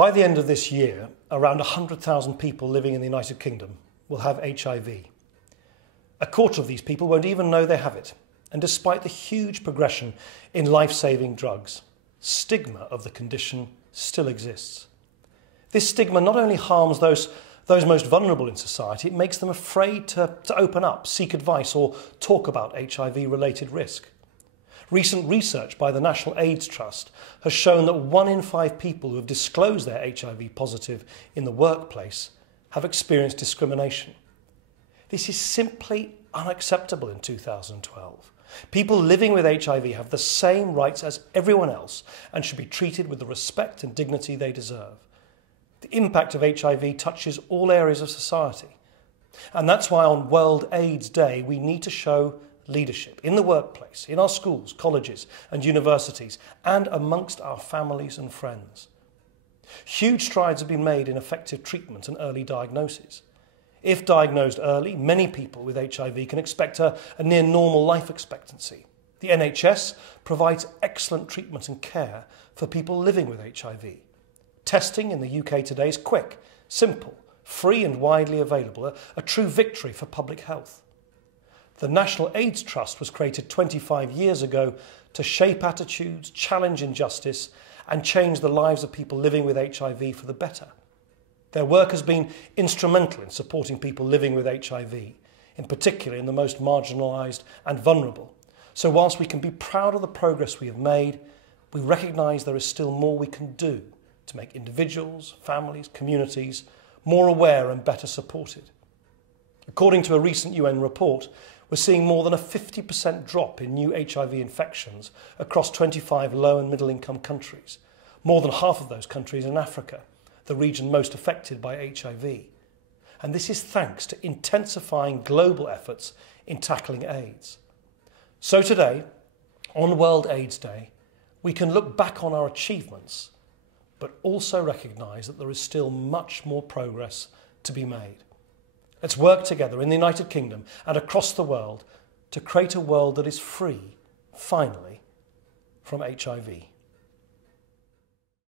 By the end of this year, around 100,000 people living in the United Kingdom will have HIV. A quarter of these people won't even know they have it. And despite the huge progression in life-saving drugs, stigma of the condition still exists. This stigma not only harms those most vulnerable in society, it makes them afraid to open up, seek advice or talk about HIV-related risk. Recent research by the National AIDS Trust has shown that 1 in 5 people who have disclosed they're HIV positive in the workplace have experienced discrimination. This is simply unacceptable in 2012. People living with HIV have the same rights as everyone else and should be treated with the respect and dignity they deserve. The impact of HIV touches all areas of society. And that's why on World AIDS Day we need to show leadership in the workplace, in our schools, colleges and universities, and amongst our families and friends. Huge strides have been made in effective treatment and early diagnosis. If diagnosed early, many people with HIV can expect a near normal life expectancy. The NHS provides excellent treatment and care for people living with HIV. Testing in the UK today is quick, simple, free and widely available, a true victory for public health. The National AIDS Trust was created 25 years ago to shape attitudes, challenge injustice and change the lives of people living with HIV for the better. Their work has been instrumental in supporting people living with HIV, in particular in the most marginalised and vulnerable. So whilst we can be proud of the progress we have made, we recognise there is still more we can do to make individuals, families, communities more aware and better supported. According to a recent UN report, we're seeing more than a 50% drop in new HIV infections across 25 low and middle income countries, more than half of those countries in Africa, the region most affected by HIV. And this is thanks to intensifying global efforts in tackling AIDS. So today, on World AIDS Day, we can look back on our achievements, but also recognise that there is still much more progress to be made. Let's work together in the United Kingdom and across the world to create a world that is free, finally, from HIV.